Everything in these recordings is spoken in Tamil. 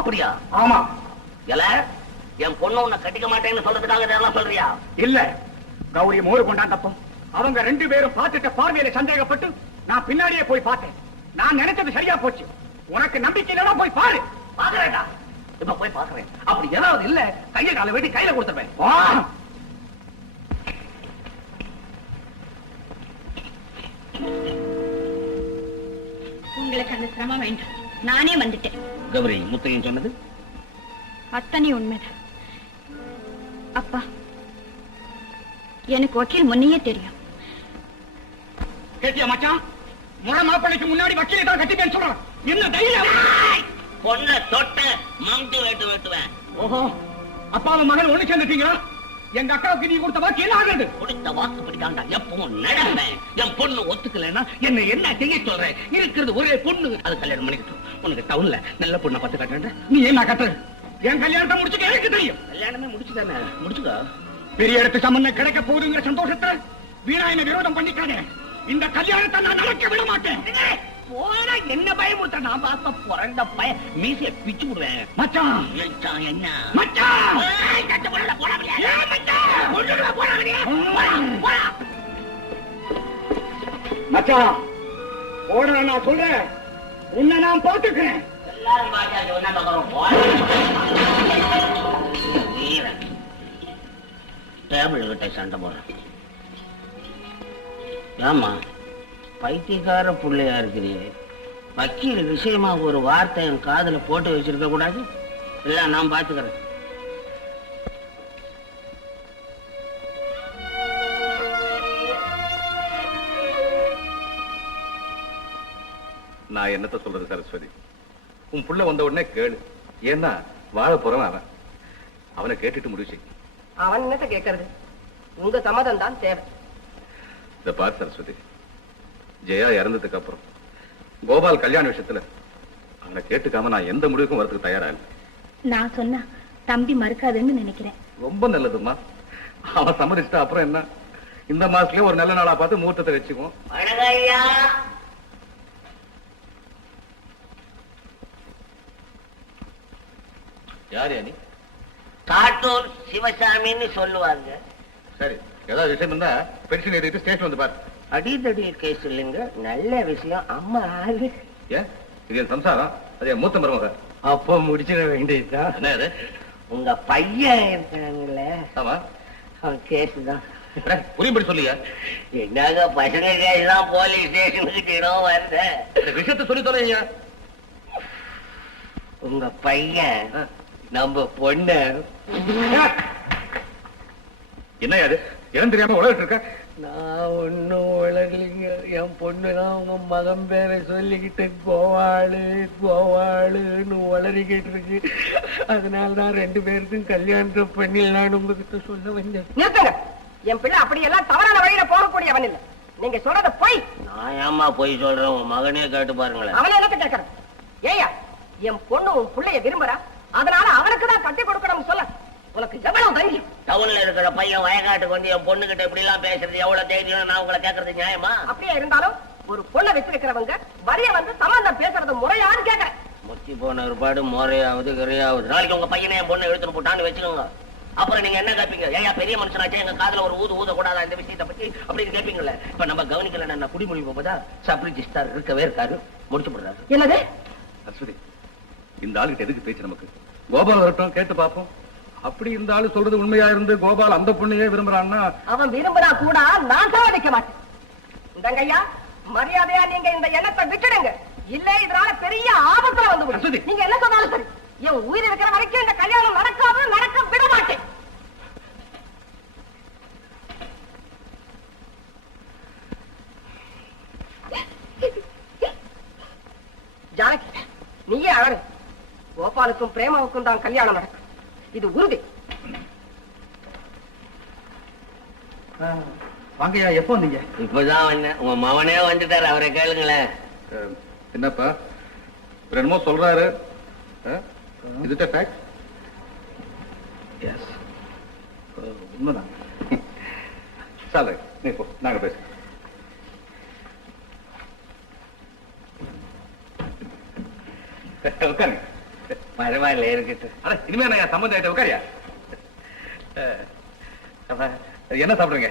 அப்படியா? ஆமா. இல்ல என் பொண்ணு உன்னை கட்டிக்க மாட்டேன்னு சொல்றதுக்காக இதெல்லாம் சொல்றியா? இல்ல, கௌரி மோர் கொண்டாந்தப்போ அவங்க 2 பேரும் பார்த்துட்ட பார்வையில சந்தேகப்பட்டு நான் பின்னாடியே போய் பார்த்தேன். நான் நினைச்சது சரியா போச்சு. உனக்கு நம்பிக்கை இல்லைன்னா போய் பாரு. பாக்குறேன்டா, இப்ப போய் பாக்குறேன். அப்படி ஏதாவது இல்ல கையை காலை வெட்டி கையில கொடுத்துருவேன். உங்களுக்கு அந்த சிரமம் வேண்டாம், நானே வந்துட்டேன். கௌரி, முத்தையன் சொன்னது அத்தனை உண்மைதான். அப்பா, எனக்கு வக்கீல் முன்னையே தெரியும். கேட்டியா மச்சான்? முறை மாப்பிள்ளைக்கு முன்னாடி வக்கீலை தான் கட்டிப்பேன்னு சொல்றான். என்ன தைரியம்? பொண்ணை தொட்ட மம்டி வெட்டு வெட்டுவேன். ஓஹோ, அப்பாவும் மகன் ஒண்ணு சேர்ந்துட்டீங்களா? எங்க அக்காவுக்கு நீ கொடுத்த வாக்கு என்ன ஆகுது? கொடுத்த வாக்கு பிடிக்காண்டா எப்பவும் நடப்பேன். என் பொண்ணு ஒத்துக்கலைன்னா என்ன செய்ய சொல்றேன்? இருக்கிறது ஒரே பொண்ணு, அது கல்யாணம் பண்ணிக்கிட்டோம். உனக்கு டவுன்ல நல்ல பொண்ணை பார்த்து காட்டுறேன். நீ என்ன கட்டுற? என் கல்யாணத்தை முடிச்சுக்க எனக்கு தெரியும். கல்யாணமே முடிச்சுதானே? முடிச்சுக்கோ. பெரிய இடத்து சம்பந்தம் கிடைக்க போகுதுங்கிற சந்தோஷத்தை வீணா என்ன விரோதம் பண்ணிக்கானே. இந்த கல்யாணத்தை நான் நடக்க விட மாட்டேன். போனா என்ன பயமுறுத்த? நான் பார்த்த பிறந்த பய மீசைய பிச்சு விடுவேன். மச்சான் என்ன மச்சான்? மச்சான் போட நான் சொல்றேன். உன்னை நான் பார்த்துக்கிறேன். டேபிள் கிட்ட சண்டை போடுறேன். ஆமா, பைத்தியக்கார புள்ளையா இருக்கிறீங்க. வக்கீல் விஷயமா ஒரு வார்த்தை என் காதுல போட்டு வச்சிருக்க கூடாது. இல்ல நான் பாத்துக்கிறேன். நான் என்னத்த சொல்றது சரஸ்வதி? உன் புள்ள வந்த உடனே கேளு. ஏன்னா வாழ போறவன் அவன். அவனை கேட்டுட்டு முடிச்சு. அவன் என்னத்த கேட்கறது? உங்க சம்மதம் தான் தேவை. இந்த பார் சரஸ்வதி, ஜெயா இறந்ததுக்கு அப்புறம் கோபால் கல்யாண விஷயத்துல அவனை கேட்டுக்காம நான் எந்த முடிவுக்கும் வரதுக்கு தயாரா இல்லை. நான் சொன்னா தம்பி மறுக்காதுன்னு நினைக்கிறேன். ரொம்ப நல்லதுமா. அவன் சம்மதிச்சிட்டா அப்புறம் என்ன? இந்த மாசத்துலயே ஒரு நல்ல நாளா பார்த்து முகூர்த்தத்தை வச்சுக்குவோம். யார் யானி? காட்டூர் சிவசாமின்னு சொல்லுவாங்க. சரி, ஏதாவது விஷயம் இருந்தா பென்ஷன் எழுதிட்டு ஸ்டேஷன் வந்து பாரு. அடிதடி கேஸ் இல்லைங்க, நல்ல விஷயம். அம்மா ஆளு ஏன் இது என் சம்சாரம், அது என் மூத்த மருமக. அப்போ முடிச்சிட வேண்டியதுதான். என்ன அது? உங்க பையன் இருக்காங்களே, ஆமா, அவன் கேஸ் தான். புரியும்படி சொல்லியா? என்னங்க பசங்க கேஸ் தான் போலீஸ் ஸ்டேஷனுக்கு இடம் வருத. இந்த விஷயத்த சொல்லி தொலையா. உங்க பையன் நம்ம பொண்ணு. என்ன அது? ஏன் தெரியாம உலகிட்டு இருக்க? நான் ஒன்னும் உலகலிங்க. என் பொண்ணுதான் உங்க மகன் பேரை சொல்லிக்கிட்டு கோவாளு கோவாளுன்னு உளறிக்கிட்டு இருக்கு. அதனாலதான் 2 பேருக்கும் கல்யாணத்தை பண்ணிடலான்னு உங்ககிட்ட சொல்ல வந்தேன். நிறுத்துங்க. என் பிள்ளை அப்படியெல்லாம் தவறான வழியில போகக்கூடியவன் இல்லை. நீங்க சொல்றத போய். நான் ஏமா போய் சொல்றேன்? உங்க மகனே கேட்டு பாருங்களேன். அவனை என்ன கேட்கறது? ஏயா, என் பொண்ணு உன் பிள்ளைய விரும்புறா, அதனால அவனுக்கு தான் கட்டி கொடுக்கணும். சொல்ல உனக்கு எவ்வளவு தைரியம்? டவுன்ல இருக்கிற பையன் வயக்காட்டுக்கு வந்து என் பொண்ணு கிட்ட இப்படி எல்லாம் பேசுறது எவ்வளவு தைரியம்? நான் உங்களை கேட்கறது நியாயமா? அப்படியே இருந்தாலும் ஒரு பொண்ணை வச்சிருக்கிறவங்க வரிய வந்து சம்பந்தம் பேசுறது முறையான்னு கேட்கறேன். முத்தி போன ஒருபாடு முறையாவது கிரையாவது. நாளைக்கு உங்க பையனை என் பொண்ணை எடுத்துட்டு போட்டான்னு வச்சுக்கோங்க. அப்புறம் நீங்க என்ன கேட்பீங்க? ஏன் பெரிய மனுஷனாச்சே எங்க காதுல ஒரு ஊத கூடாதா இந்த விஷயத்தை பத்தி அப்படின்னு கேட்பீங்கல்ல. இப்ப நம்ம கவனிக்கல. நான் குடிமொழி போதா சப்ரி ஜிஸ்டார் இருக்கவே இருக்காரு, முடிச்சு போடுறாரு. என்னது? அஸ்வதி, இந்த ஆளுகிட்ட எதுக்கு பேச்சு? நமக்கு கோபால் வரட்டும், கேட்டு பார்ப்போம். அப்படி இந்த ஆளு சொல்றது உண்மையா இருந்து கோபால் அந்த பொண்ணையே விரும்புறான்னா, அவன் விரும்புறா கூட நான் சம்மதிக்க மாட்டேன். இந்தங்கய்யா, மரியாதையா நீங்க இந்த எண்ணத்தை விட்டுடுங்க. இல்ல இதனால பெரிய ஆபத்துல வந்து நீங்க என்ன சொன்னாலும் சரி, என் உயிர் இருக்கிற வரைக்கும் இந்த கல்யாணம் நடக்காது, நடக்க விட மாட்டேன். ஜானகி, நீயே அழகு. கோபாலுக்கும் பிரேமாவுக்கும் தான் கல்யாணம் நடக்கும், இது உறுதி. வாங்கய்யா, எப்போ வந்தீங்க? இப்பதான் வந்தேன். உங்க மவனே வந்துட்டாரு, அவரை கேளுங்களேன். என்னப்பா என்னமோ சொல்றாரு? இதுட்ட ஃபேக்ட்? எஸ், உண்மைதான். சார் நீ போ, நாங்க பேசுறோம். உட்காருங்க. பரவாயில்ல இருக்கட்டும். அட இனிமே நான் சம்பந்தம் ஆயிட்ட உட்காரியா. என்ன சாப்பிடுங்க?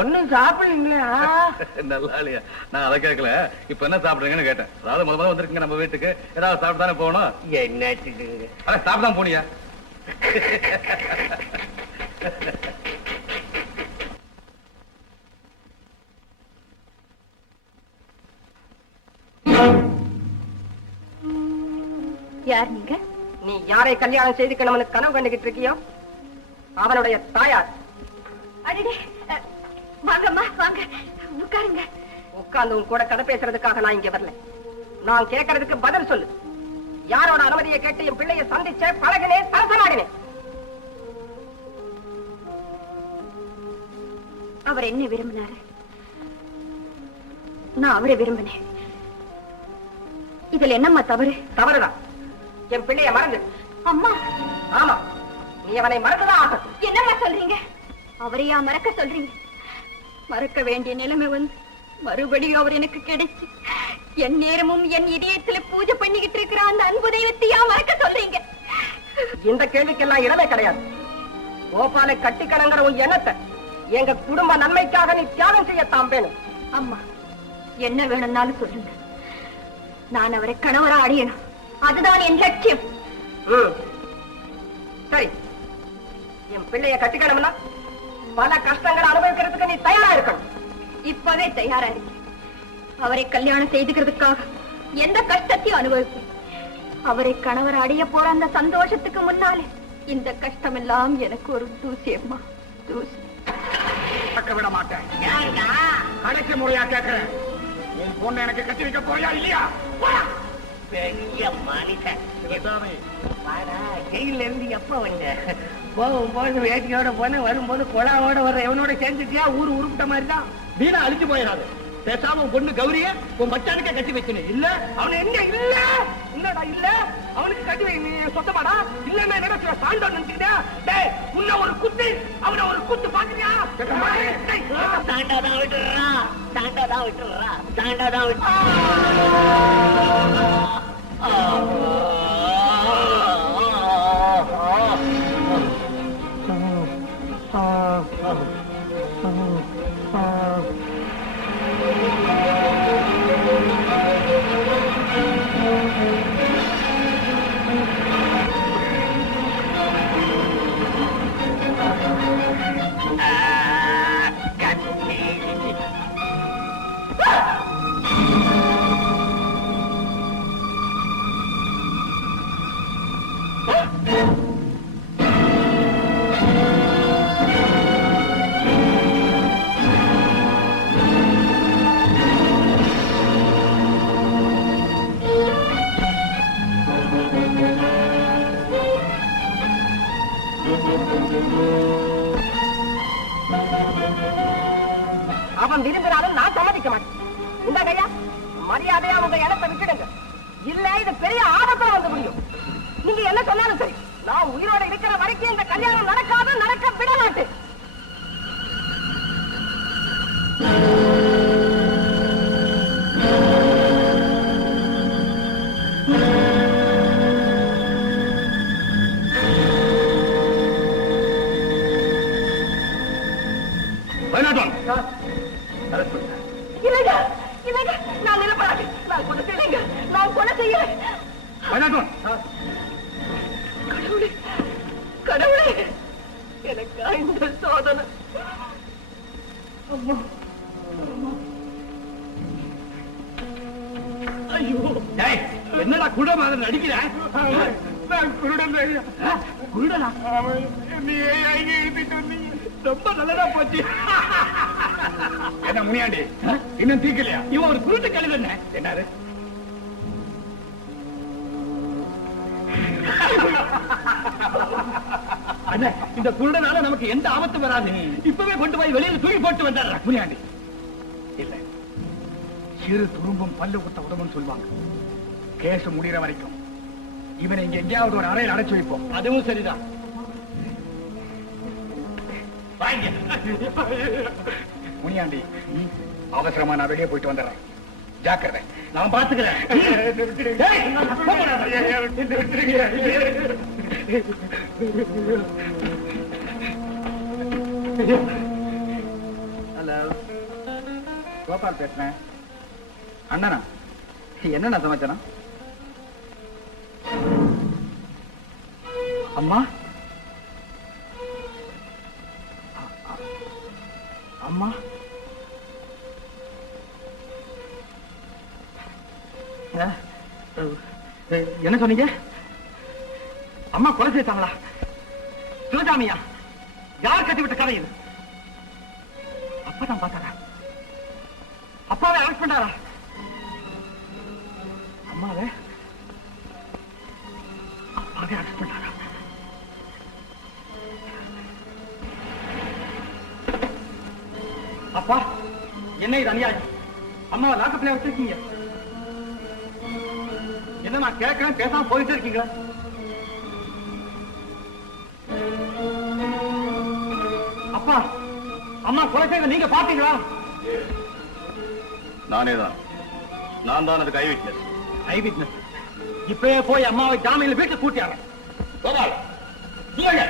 ஒண்ணும் சாப்பிடுங்களா? நல்ல ஆளியா. நான் அதை கேட்கல, இப்ப என்ன சாப்பிடுறீங்கன்னு கேட்டேன். அதாவது முதல்ல வந்திருக்கீங்க நம்ம வீட்டுக்கு, ஏதாவது சாப்பிட்டு தானே போகணும். என்னத்துக்கு? அட சாப்பிடாம போனியா? யார் நீங்க? நீ யாரை கல்யாணம் செய்துக்கணும்னு கனவு கண்டுகிட்டு இருக்கியோ அவனுடைய தாயார். அடடே, வாங்கம்மா வாங்க, உட்காருங்க. உட்கார்ந்து உன் கூட கதை பேசுறதுக்காக நான் இங்க வரல. நான் கேட்கறதுக்கு பதில் சொல்லு. யாரோட அனுமதியை கேட்டு என் பிள்ளைய சந்திச்ச பழகினேன், சரசமாடினேன்? அவர் என்ன விரும்பினாரு, நான் அவரை விரும்பினேன். இதுல என்னம்மா தவறு? தவறுதான். என் பிள்ளைய மறந்து. அம்மா, ஆமா, நீ அவனை மறந்துதான் ஆகும். என்னம்மா சொல்றீங்க? அவரையா மறக்க சொல்றீங்க? மறக்க வேண்டிய நிலைமை வந்து மறுபடியும் அவர் எனக்கு கிடைச்சு என் நேரமும் என் இதயத்துல பூஜை பண்ணிக்கிட்டு இருக்கிற அந்த அன்பு தெய்வத்தையா மறக்க சொல்றீங்க? இந்த கேள்விக்கெல்லாம் இடமே கிடையாது. கோபாலை கட்டி கலங்குற உன் எண்ணத்தை எங்க குடும்ப நன்மைக்காக நீ தியாகம் செய்யத்தான் வேணும். அம்மா, என்ன வேணும்னாலும் சொல்லுங்க, நான் அவரை கணவரா அடையணும். அதுதான் என் லட்சியம். சரி, என் பிள்ளைய கட்டிக்கணும்னா பல கஷ்டங்களை அனுபவிக்கிறதுக்கு நீ தயாரா இருக்கணும். இப்பவே தயாரா இருக்கு. அவரை கல்யாணம் செய்துக்கிறதுக்காக எந்த கஷ்டத்தையும் அனுபவிப்பேன். அவரை கணவர் அடைய போற அந்த சந்தோஷத்துக்கு முன்னாலே இந்த கஷ்டம் எல்லாம் எனக்கு ஒரு தூசி. அம்மா, தூசி. விட மாட்டேன். கடைசி முறையா கேட்கிறேன், உன் பொண்ணு எனக்கு கட்டி வைக்க போறியா இல்லையா? பெரிய மனுஷன். ஜெயில இருந்து எப்ப வந்த? போகும்போது வேட்டியோட போன, வரும்போது கொலாவோட வர்ற எவனோட சேர்ந்துட்டியா? ஊரு உருப்பிட்ட மாதிரிதான். வீணா அழிஞ்சு போயிடாது. பேசாம உன் பொண்ணு கௌரிய உன் மச்சானுக்கே கட்டி வைக்கணும். இல்ல அவன் எங்க இல்ல இல்லடா, இல்ல அவனுக்கு கட்டி வை. நீ சொத்தமாடா இல்லன்னா என்ன சாண்டோன்னு நினைச்சுக்கிட்டா? டேய், உன்ன ஒரு குத்து அவனை ஒரு குத்து பாக்குறியா? தாண்டாதான் விட்டுறா, தாண்டாதான் விட்டுறா, தாண்டாதான் விட்டு. அவன் விரும்பினாலும் நான் சம்மதிக்க மாட்டேன். இந்த கையா மரியாதையா உங்க இடத்தை விட்டுடுங்க. இல்ல இது பெரிய ஆபத்துல வந்து முடியும். நீங்க என்ன சொன்னாலும் சரி, நான் உயிரோட இருக்கிற வரைக்கும் இந்த கல்யாணம் நடக்காது, நடக்க விட மாட்டேன். இல்லைங்க, இல்லைங்க, நான் நிலப்படாது. நான் கொலை செய்யலைங்க, நான் கொலை செய்யல. கடவுளே, கடவுளே, எனக்கு இந்த சோதனை. அம்மா, ஐயோ, என்னடா குருட மாதிரி நடிக்கிற? குருடனா? நீ எழுதிட்டு வந்தீங்க, ரொம்ப நல்லதா போச்சு. என்ன முனியாண்டி, இன்னும் தீக்கலையா? இவன் ஒரு குருட்டு கழுது. என்னாரு? அண்ணா, இந்த குருடனால நமக்கு எந்த ஆபத்து வராது. இப்பவே கொண்டு போய் வெளியில தூக்கி போட்டு வந்தாரு. முனியாண்டி, இல்ல, சிறு துரும்பும் பல்லு குத்த உதவும் சொல்லுவாங்க. கேஸ் முடிகிற வரைக்கும் இவனை இங்க எங்கேயாவது ஒரு அறையில் அடைச்சு வைப்போம். அதுவும் சரிதான். முனியாண்டி, அவசரமா நான் வெளியே போயிட்டு வந்துடுறேன். ஜாக்கிரதை. நான் பாத்துக்கிறேன். டேய், என்னை விட்டுடுங்க. ஹலோ, கோபால் பேசுறேன். அண்ணனா, என்னண்ணா சமாச்சாரம்? அம்மா, அம்மா, என்ன சொன்னீங்க? அம்மா கொலை செய்தாங்களா? சிவகாமியா? யார் கட்டிவிட்ட கதை இது? அப்பதான் பார்த்தாரா? அப்பாவை அரெஸ்ட் பண்ணாரா? அம்மாவே அப்பாவே அரெஸ்ட் பண்ணாரா? அப்பா, என்ன இது அநியாயம்? அம்மாவை லாக்கப்பிள்ளைய வச்சிருக்கீங்க. என்ன நான் கேட்கிறேன், பேசாம போயிட்டே இருக்கீங்களா? அப்பா, அம்மா கொலை செய்த நீங்க பாத்தீங்களா? நானேதான். நான் தான் அதுக்கு ஐவிட்னஸ். ஐவிட்னஸ்? இப்பவே போய் அம்மாவை ஜாமீன்ல வீட்டுல கூட்டியாங்க. கோபால், இல்லைங்க.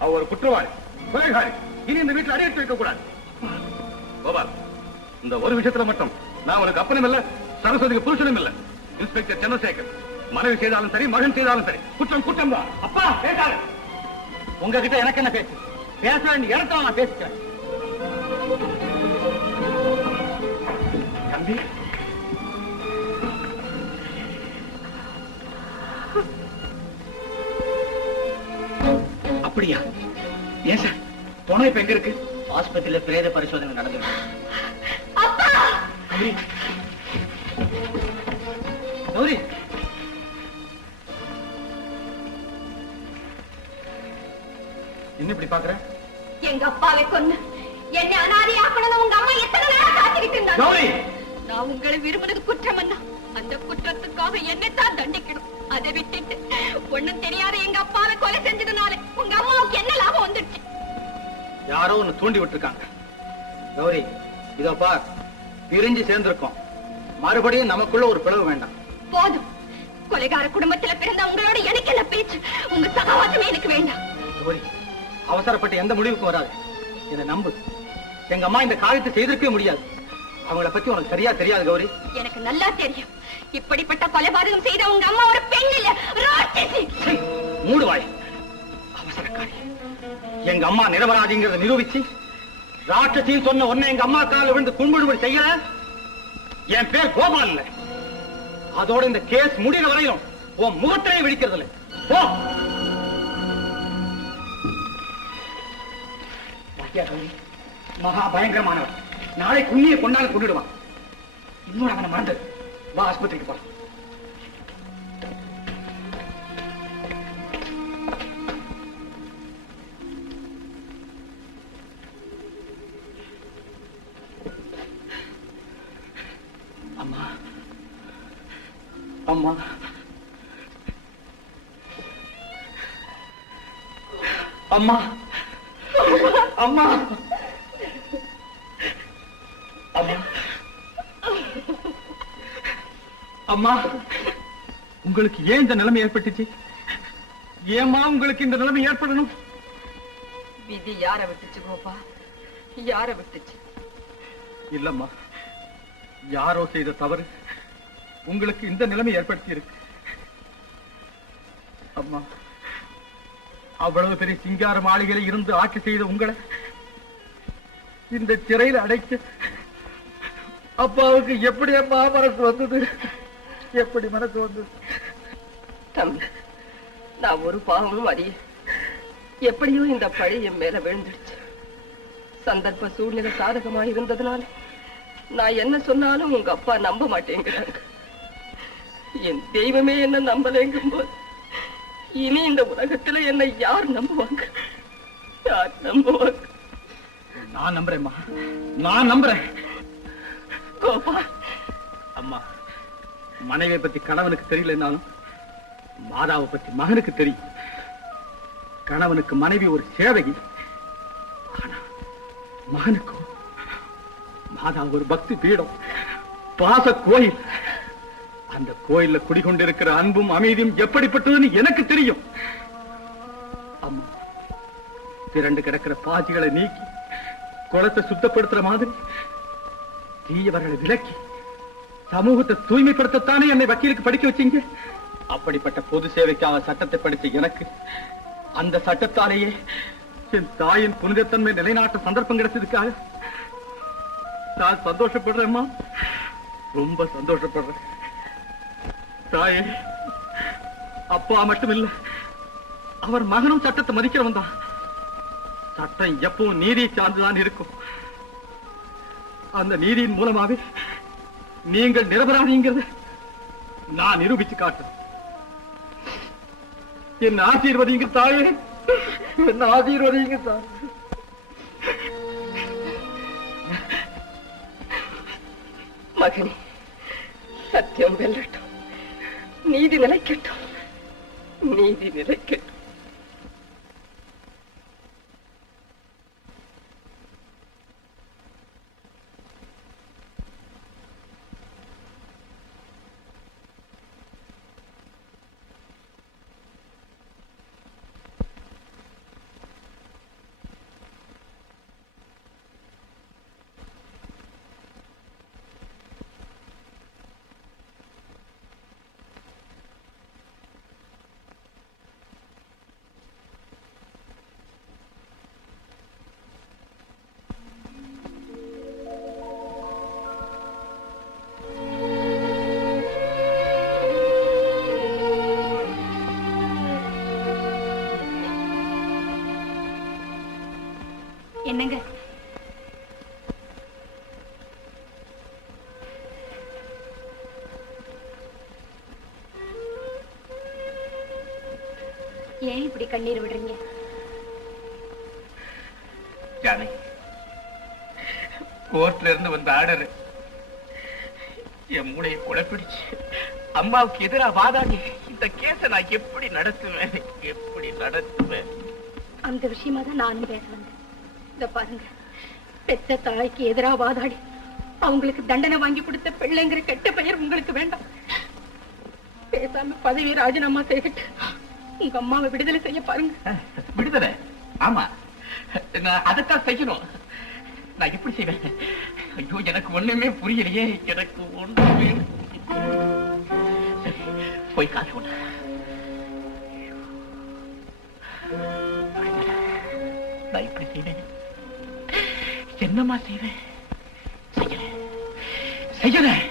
அவ ஒரு குற்றவாளி, கொலைகாரி. இனி இந்த வீட்டில் அடியெடுத்து வைக்க கூடாது. கோபால், இந்த ஒரு விஷயத்துல மட்டும் நான் உனக்கு அப்பனும் இல்ல, சரஸ்வதிக்கு புருஷனும் இல்ல. இன்ஸ்பெக்டர் சந்திரசேகர் மனைவி செய்தாலும் சரி, மகன் செய்தாலும் சரி, குற்றம் குற்றம் தான். அப்பா பேசாரு. உங்ககிட்ட எனக்கு என்ன பேசு? பேச வேண்டிய இடத்துல நான் பேசிக்கிறேன். தம்பி, அப்படியா? ஏன் சார் போன இப்ப எங்க இருக்கு? ஆஸ்பத்திரியில பிரேத பரிசோதனை நடந்தது. கௌரி, கௌரி, என்ன இப்படி பாக்குற? எங்க அப்பாவை கொன்னு என்னை அனாதையாக்கணும் உங்க அம்மா எத்தனை நாளா காத்துக்கிட்டு இருந்தாங்க. கௌரி, நான் உங்களை விரும்புறது குற்றம் என்ன? அந்த குற்றத்துக்காக என்னைத்தான் தண்டிக்கணும். அதை விட்டுட்டு ஒண்ணும் தெரியாத எங்க அப்பாவை கொலை செஞ்சதுனால உங்க அம்மாவுக்கு என்ன லாபம் வந்துடுச்சு? யாரோ ஒண்ணு தூண்டி விட்டுருக்காங்க. கௌரி, இதோ பார், பிரிஞ்சு சேர்ந்திருக்கோம். மறுபடியும் நமக்குள்ள ஒரு பிளவு வேண்டாம். போதும். கொலைகார குடும்பத்துல பிறந்த உங்களோட எனக்கு என்ன பேச்சு? உங்க சகவாசமே எனக்கு வேண்டாம். கௌரி, அவசரப்பட்டு எந்த முடிவுக்கும் வராது. இதை நம்பு. எங்க அம்மா இந்த காரியத்தை செய்திருக்கவே முடியாது. அவங்கள பத்தி உனக்கு சரியா தெரியாது கௌரி. எனக்கு நல்லா தெரியும். இப்படிப்பட்ட கொலைபாதகம் செய்த உங்க அம்மா ஒரு பெண் இல்ல, ராட்சசி. மூடுவாய். அவசரக்காரி. எங்க அம்மா நிரபராதிங்கிறத நிரூபிச்சு ராட்சசின்னு சொன்ன உன்னை எங்க அம்மா கால விழுந்து கும்பிடுபடி செய்யல. என் பேர் கோபால் இல்ல. அதோட இந்த கேஸ் முடிகிற வரையும் உன் முகத்திலே விழிக்கிறது இல்லை. போ. மகா பயங்கரமானவர். நாளை குண்ணிய கொண்டாலும் கொண்டுடுவான். இன்னொரு அவனை மறந்தது. வா, ஆஸ்பத்திரிக்கு போலாம். அம்மா, அம்மா, அம்மா, அம்மா, அம்மா, அம்மா, உங்களுக்கு ஏன் இந்த நிலைமை ஏற்பட்டுச்சு? ஏம்மா உங்களுக்கு இந்த நிலைமை ஏற்படணும்? விதி யார விட்டுச்சு கோபா? யார விட்டுச்சு? இல்லம்மா, யாரோ செய்த தவறு உங்களுக்கு இந்த நிலைமை ஏற்படுத்தி இருக்கு. அம்மா, அவ்வளவு பெரிய சிங்கார மாளிகையில இருந்து ஆட்சி செய்த உங்களை இந்த சிறையில் அடைக்க அப்பாவுக்கு எப்படி அம்மா மனசு வந்தது? எப்படி மனசு வந்தது? தம்பி, நான் ஒரு பாவமும் அறிய எப்படியோ இந்த பழி என் மேல விழுந்துடுச்சு. சந்தர்ப்ப சூழ்நிலை சாதகமா இருந்ததுனால நான் என்ன சொன்னாலும் உங்க அப்பா நம்ப மாட்டேங்கிறாங்க. என் தெய்வமே என்ன நம்பலைங்கும் போது இனி இந்த உலகத்துல என்னை யார் நம்புவாங்க? யார் நம்புவாங்க? நான் நம்புறேன்மா, நான் நம்புறேன். கோபா, அம்மா, மனைவியை பத்தி கணவனுக்கு தெரியலன்னாலும் மாதாவை பத்தி மகனுக்கு தெரியும். கணவனுக்கு மனைவி ஒரு சேவகி. ஆனா மகனுக்கும் மாதா ஒரு பக்தி பீடம், பாச கோயில். அந்த கோயில்ல குடிகொண்டிருக்கிற அன்பும் அமைதியும் எப்படிப்பட்டதுன்னு எனக்கு தெரியும். அம்மா திரண்டு கிடக்கிற பாசிகளை நீக்கி குளத்தை சுத்தப்படுத்துற மாதிரி தீயவர்களை விலக்கி சமூகத்தை தூய்மைப்படுத்தத்தானே என்னை வக்கீலுக்கு படிக்க வச்சீங்க. அப்படிப்பட்ட பொது சேவைக்காக சட்டத்தை படிச்ச எனக்கு அந்த சட்டத்தாலேயே என் தாயின் புனிதத்தன்மை நிலைநாட்ட சந்தர்ப்பம் கிடைச்சதுக்காக நான் சந்தோஷப்படுறேம்மா, ரொம்ப சந்தோஷப்படுறேன். தாயே, அப்பா மட்டும் இல்ல, அவர் மகனும் சட்டத்தை மதிக்கிறவன் தான். சட்டம் எப்பவும் நீதியை சார்ந்துதான் இருக்கும். அந்த நீதியின் மூலமாவே நீங்கள் நிரபராதிங்கிறத நான் நிரூபிச்சு காட்டுறேன். என் ஆசீர்வதிங்க தாயே, என் ஆசீர்வதிங்க தாயே. மகனே, சத்தியம் வெல்லட்டும், நீதி நிலைக்கட்டும், நீதி நிலைக்கட்டும். என்னங்க ஏன் இப்படி கண்ணீர் விடுறீங்க? ஜானகி, கோர்ட்ல இருந்து வந்த ஆர்டர் என் மூளையை குழப்பிடுச்சு. அம்மாவுக்கு எதிராக வாதாடி இந்த கேஸை நான் எப்படி நடத்துவேன், எப்படி நடத்துவேன்? அந்த விஷயமா தான் நானும் பேச வந்தேன். இத பாருங்க, பெத்த தாய்க்கு எதிராக வாதாடி அவங்களுக்கு தண்டனை வாங்கி கொடுத்த பிள்ளைங்கிற கெட்ட பெயர் உங்களுக்கு வேண்டாம். பேசாம பதவி ராஜினாமா செய்துட்டு உங்க அம்மாவை விடுதலை செய்ய பாருங்க. விடுதலை? ஆமா, நான் அதைத்தான் செய்யணும். நான் எப்படி செய்வேன்? ஐயோ, எனக்கு ஒண்ணுமே புரியலையே, எனக்கு ஒண்ணுமே. போய் காசு கொண்டு நான் இப்படி செய்வேன். என்னம்மா செய்வேன்? செய்யறேன்.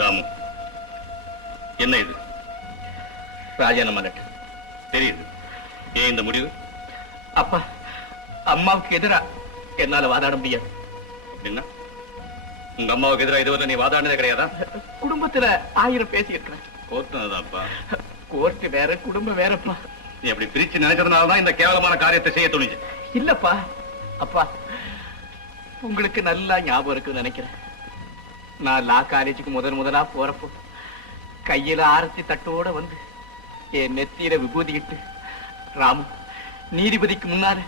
ராமு, என்ன இது? ராஜினாமா லெட்டர். தெரியுது. ஏன் இந்த முடிவு? அப்பா, அம்மாவுக்கு எதிரா என்னால வாதாட முடியாது. என்ன, உங்க அம்மாவுக்கு எதிராக இதுவரை நீ வாதாடினதே கிடையாதா? குடும்பத்துல 1000 பேசி இருக்கிறேன். கோர்ட்டுதான்ப்பா. கோர்ட் வேற, குடும்பம் வேறப்பா. நீ அப்படி பிரிச்சு நினைக்கிறதுனாலதான் இந்த கேவலமான காரியத்தை செய்ய துணிஞ்சு. இல்லப்பா. அப்பா, உங்களுக்கு நல்லா ஞாபகம் இருக்குன்னு நினைக்கிறேன். நான் லா காலேஜுக்கு முதலா போறப்போ கையில ஆரத்தி தட்டோட வந்து என் நெத்தியில விபூதிக்கிட்டு, ராமு, நீதிபதிக்கு முன்னால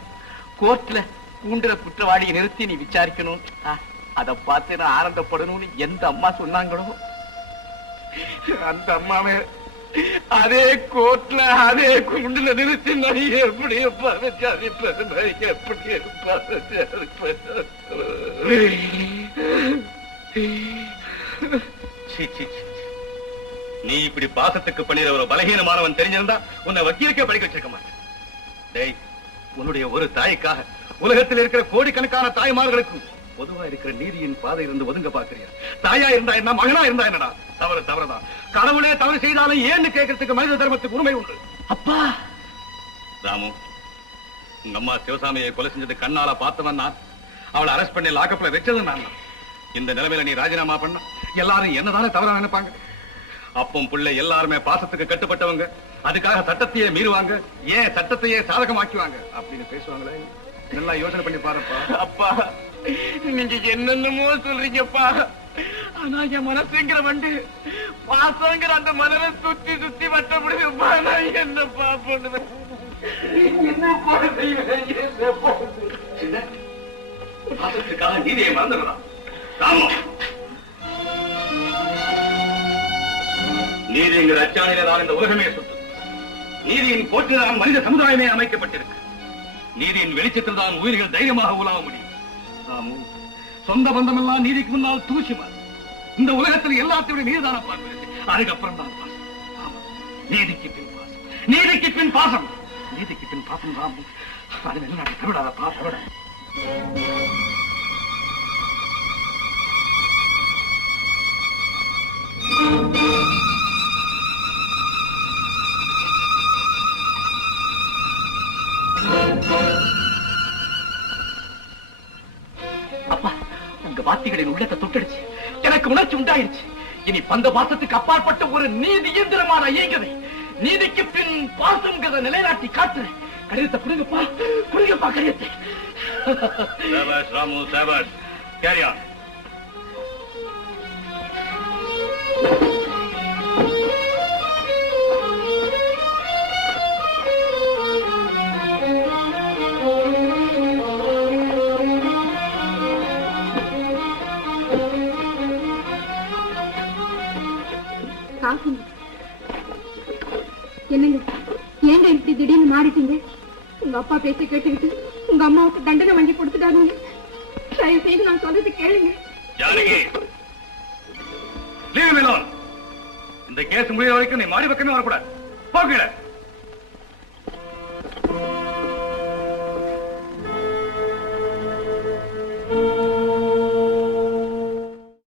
கோர்ட்ல கூண்டுற குற்றவாளியை நிறுத்தி நீ விசாரிக்கணும், அதை பார்த்து நான் ஆனந்தப்படணும்னு எந்த அம்மா சொன்னாங்களோ, அந்த அம்மாவே அதே கோர்ட்ல அதே கூண்டுல நிறுத்தி நான் எப்படி விசாரிப்பது? எப்படி நீ இப்படி பாசத்துக்கு பண்ணிற ஒரு பலகீனமானவன் தெரிஞ்சிருந்தா உன்னை வக்கீலுக்கே படிக்க வச்சிருக்க மாட்டேன். டேய், உன்னுடைய ஒரு தாய்க்காக உலகத்தில் இருக்கிற கோடிக்கணக்கான தாய்மார்களுக்கு பொதுவா இருக்கிற நீதியின் பாதை இருந்து ஒதுங்க பாக்குறியா? தாயா இருந்தா என்ன, மகனா இருந்தா என்னடா? தவறுதான். கடவுளே தவறு செய்தாலும் ஏன்னு கேட்கறதுக்கு மனித தர்மத்துக்கு உரிமை உண்டு. அப்பா ராமு, உங்க அம்மா சிவசாமியை கொலை செஞ்சது கண்ணால பார்த்தவன் நான். அவளை அரெஸ்ட் பண்ணி லாக்கப்ல வச்சது நான். இந்த நிலைமையில நீ ராஜினாமா பண்ண எல்லாரும் என்னதானே தவறா நினைப்பாங்க? அப்பம் பிள்ளை எல்லாருமே பாசத்துக்கு கட்டுப்பட்டவங்க, அதுக்காக சட்டத்தையே மீறுவாங்க, ஏன் சட்டத்தையே சாதகமாக்குவாங்க அப்படின்னு பேசுவாங்களே. நல்லா யோசனை பண்ணி பாருப்பா. அப்பா நீங்க என்னென்னமோ சொல்றீங்கப்பா, ஆனா என் மனசுங்கிற வண்டு பாசங்கிற அந்த மனதை சுத்தி சுத்தி வட்டப்படுதுப்பா. நான் என்னப்பா பண்ணுவேன்? என்னப்பா செய்வேன்? பாசத்துக்காக நீதியை மறந்துடலாம். ராமு, நீதிங்கிற அச்சாணியில தான் இந்த உலகமே சுற்று. நீதியின் போற்றில்தான் மனித சமுதாயமே அமைக்கப்பட்டிருக்கு. நீதியின் வெளிச்சத்தில் தான் உயிர்கள் தைரியமாக உலாவ முடியும். ராமு, சொந்த பந்தம் எல்லாம் நீதிக்கு முன்னால் தூசிமா. இந்த உலகத்தில் எல்லாத்தையும் நீதிதான பார்க்கிறது. அதுக்கப்புறம் தான் பாசம். ஆமா, நீதிக்கு பின் பாசம், நீதிக்கு பின் பாசம், நீதிக்கு பின் பாசம். ராமு, அது எல்லாம் தவிடாதப்பா, தவிட. அப்பா உங்க வார்த்தைகளின் உள்ளத்தை தொட்டடிச்சு எனக்கு உணர்ச்சி உண்டாயிருச்சு. இனி பந்த பாசத்துக்கு அப்பாற்பட்ட ஒரு நீதி இயந்திரமா நான் இயங்குவேன். நீதிக்கு பின் பாசம்ங்கிறத நிலைநாட்டி காட்டுறேன். கடிதத்தை புரியுங்கப்பா கடிதத்தை. ராமு, சாபாஷ். Carry on. என்னங்க, ஏங்க இப்படி திடீர்னு மாறிட்டீங்க? உங்க அப்பா பேச கேட்டுக்கிட்டு உங்க அம்மாவுக்கு தண்டனை வாங்கி கொடுத்துட்டாருங்க. தயவு செய்து நான் சொல்றது கேளுங்க. Janaki, leave him alone. இந்த கேஸ் முடிய வரைக்கும் நீ மாடி பக்கமே வரக்கூடாது. போகல.